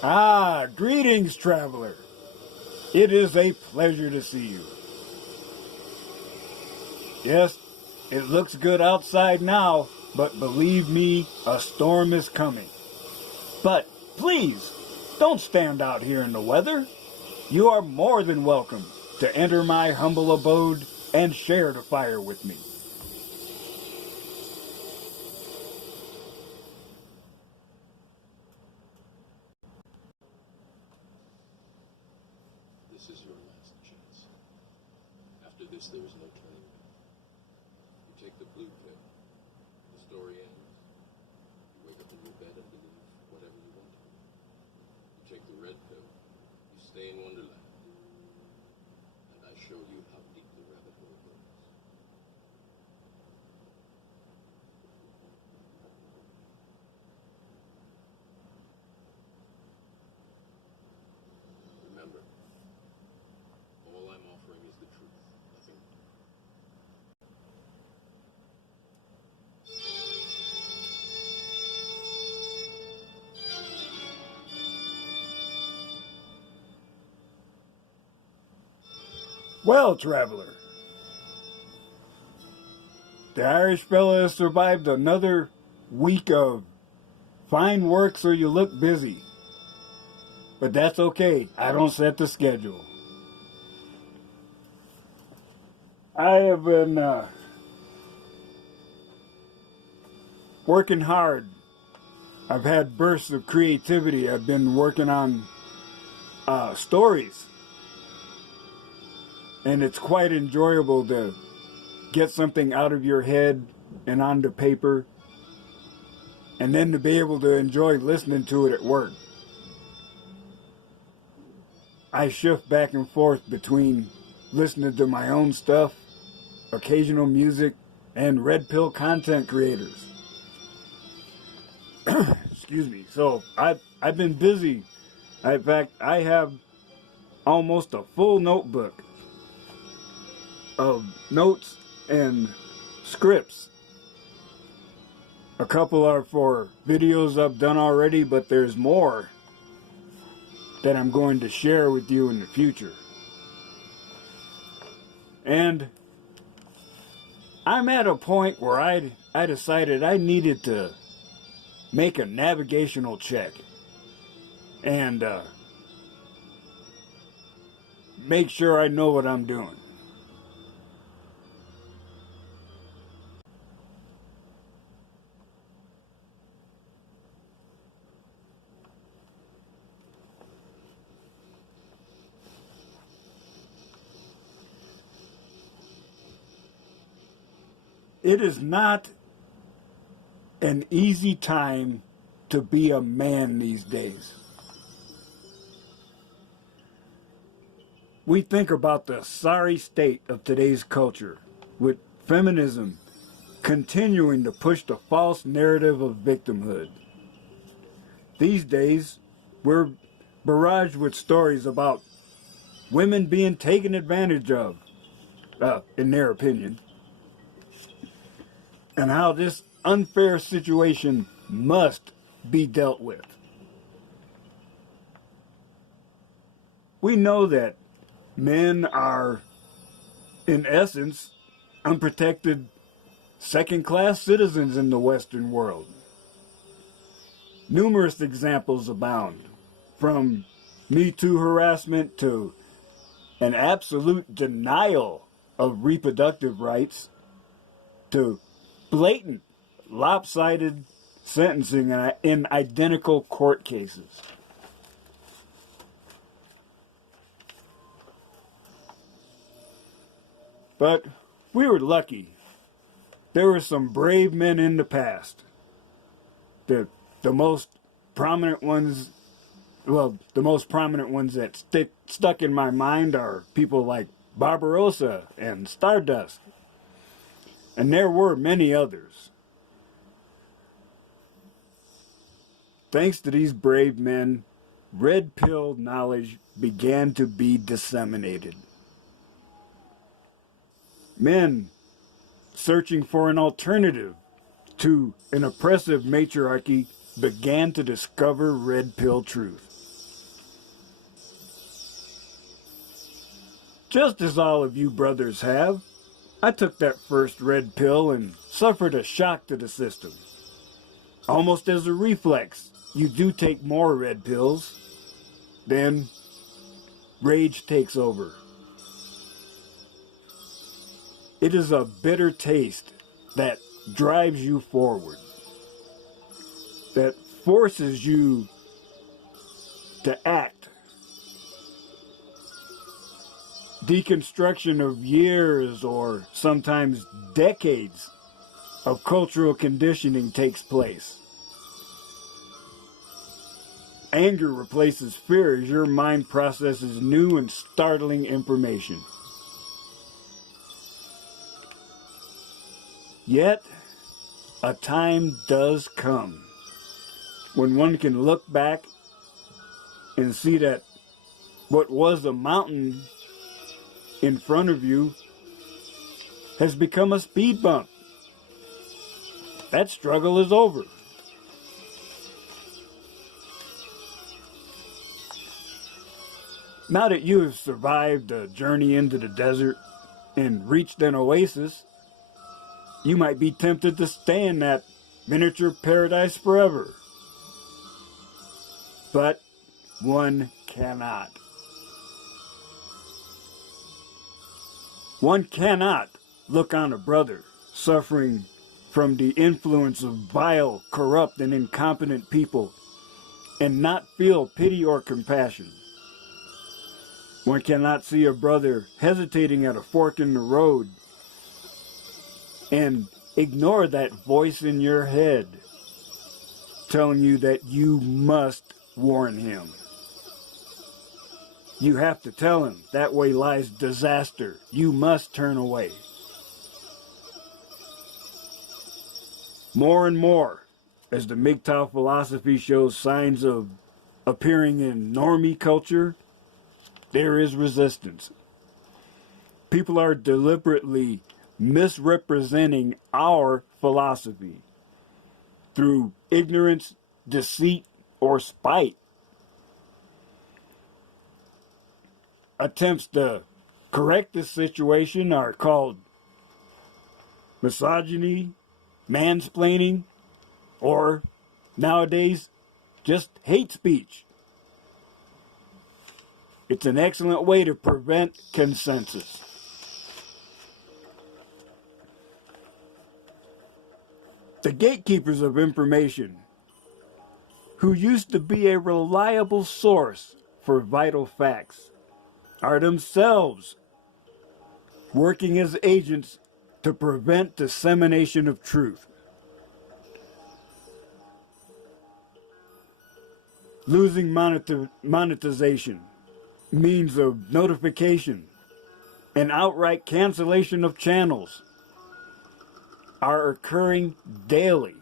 Ah, greetings, traveler. It is a pleasure to see you. Yes, it looks good outside now, but believe me, a storm is coming. But please, don't stand out here in the weather. You are more than welcome to enter my humble abode and share the fire with me. This is your last chance. After this, there is no turning back. You take the blue pill. The story ends. You wake up in your bed and believe whatever you want to. You take the red pill. You stay in Wonderland. And I show you how deep the rabbit hole goes. Remember, all I'm offering is the truth, nothing more. Well, traveler, the Irish fella has survived another week of fine work, so you look busy. But that's okay. I don't set the schedule. I have been working hard. I've had bursts of creativity. I've been working on stories. And it's quite enjoyable to get something out of your head and onto paper, and then to be able to enjoy listening to it at work. I shift back and forth between listening to my own stuff, occasional music, and red pill content creators. Excuse me. So I've been busy. In fact, I have almost a full notebook of notes and scripts. A couple are for videos I've done already, but there's more that I'm going to share with you in the future. And I'm at a point where I decided I needed to make a navigational check and make sure I know what I'm doing. It is not an easy time to be a man these days. We think about the sorry state of today's culture, with feminism continuing to push the false narrative of victimhood. These days, we're barraged with stories about women being taken advantage of, in their opinion, and how this unfair situation must be dealt with. We know that men are, in essence, unprotected second-class citizens in the Western world. Numerous examples abound, from Me Too harassment to an absolute denial of reproductive rights to blatant, lopsided sentencing in identical court cases. But we were lucky. There were some brave men in the past. The most prominent ones, the most prominent ones that stuck in my mind are people like Barbarossa and Stardust. And there were many others. Thanks to these brave men, red pill knowledge began to be disseminated. Men searching for an alternative to an oppressive matriarchy began to discover red pill truth. just as all of you brothers have. I took that first red pill and suffered a shock to the system. Almost as a reflex, you do take more red pills. Then, rage takes over. It is a bitter taste that drives you forward, that forces you to act. Deconstruction of years or sometimes decades of cultural conditioning takes place. Anger replaces fear as your mind processes new and startling information. Yet, a time does come when one can look back and see that what was a mountain in front of you has become a speed bump. That struggle is over. Now that you have survived a journey into the desert and reached an oasis, you might be tempted to stay in that miniature paradise forever. But one cannot. One cannot look on a brother suffering from the influence of vile, corrupt, and incompetent people and not feel pity or compassion. One cannot see a brother hesitating at a fork in the road and ignore that voice in your head telling you that you must warn him. You have to tell him that way lies disaster. You must turn away. More and more, as the MGTOW philosophy shows signs of appearing in normie culture, there is resistance. People are deliberately misrepresenting our philosophy through ignorance, deceit, or spite. Attempts to correct this situation are called misogyny, mansplaining, or nowadays, just hate speech. It's an excellent way to prevent consensus. The gatekeepers of information, who used to be a reliable source for vital facts, are themselves working as agents to prevent dissemination of truth. Losing monetization, means of notification, and outright cancellation of channels are occurring daily.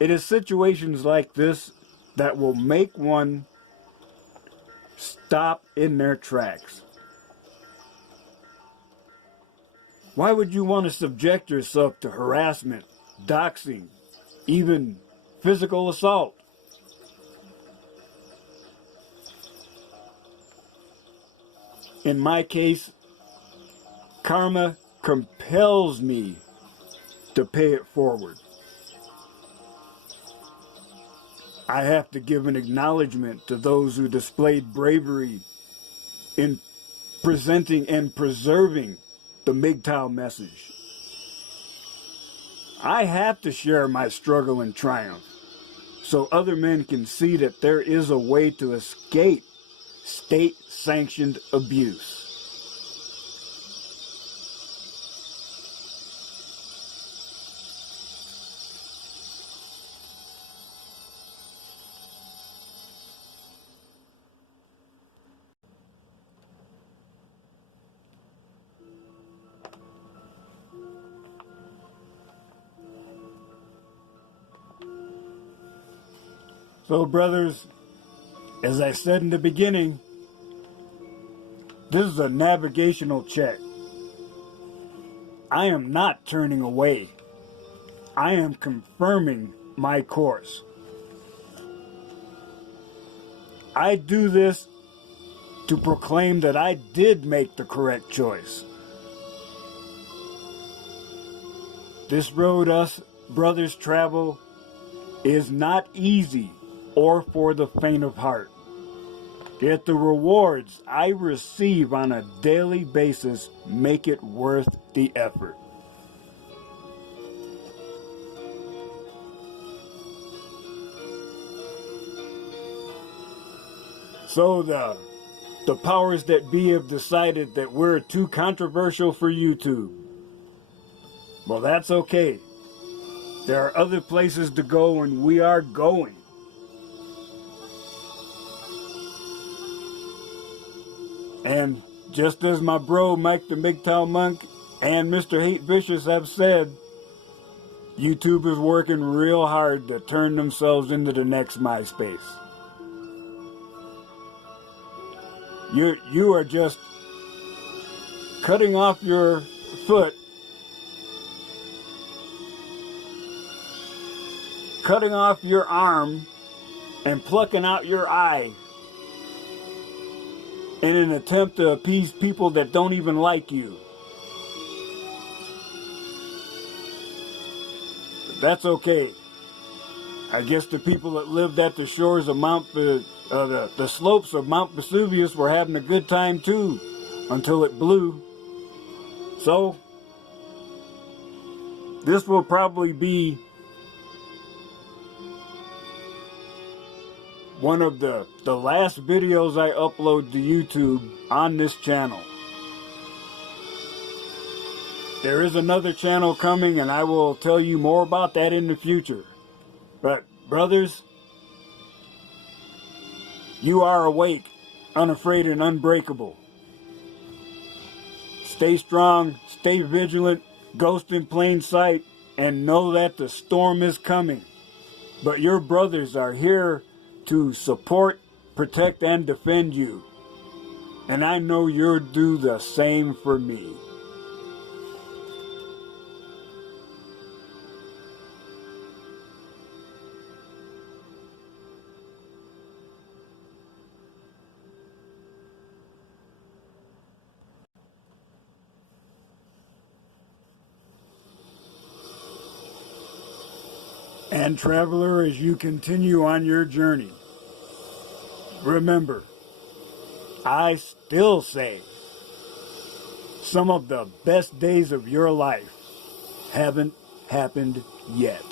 It is situations like this that will make one stop in their tracks. Why would you want to subject yourself to harassment, doxing, even physical assault? In my case, karma compels me to pay it forward. I have to give an acknowledgement to those who displayed bravery in presenting and preserving the MGTOW message. I have to share my struggle and triumph so other men can see that there is a way to escape state-sanctioned abuse. So, brothers, as I said in the beginning, this is a navigational check. I am not turning away. I am confirming my course. I do this to proclaim that I did make the correct choice. This road us brothers travel is not easy or for the faint of heart. Yet the rewards I receive on a daily basis make it worth the effort. So the powers that be have decided that we're too controversial for YouTube. Well, that's okay. There are other places to go, and we are going. And just as my bro Mike the MGTOW Monk and Mr. Hate Vicious have said, YouTube is working real hard to turn themselves into the next MySpace. You are just cutting off your foot, cutting off your arm, and plucking out your eye in an attempt to appease people that don't even like you. But that's okay. I guess the people that lived at the shores of the slopes of Mount Vesuvius were having a good time too, until it blew. So, this will probably be one of the last videos I upload to YouTube on this channel. There is another channel coming, and I will tell you more about that in the future. But, brothers, you are awake, unafraid, and unbreakable. Stay strong, stay vigilant, ghost in plain sight, and know that the storm is coming. But your brothers are here to support, protect, and defend you. And I know you'll do the same for me. And traveler, as you continue on your journey, remember, I still say some of the best days of your life haven't happened yet.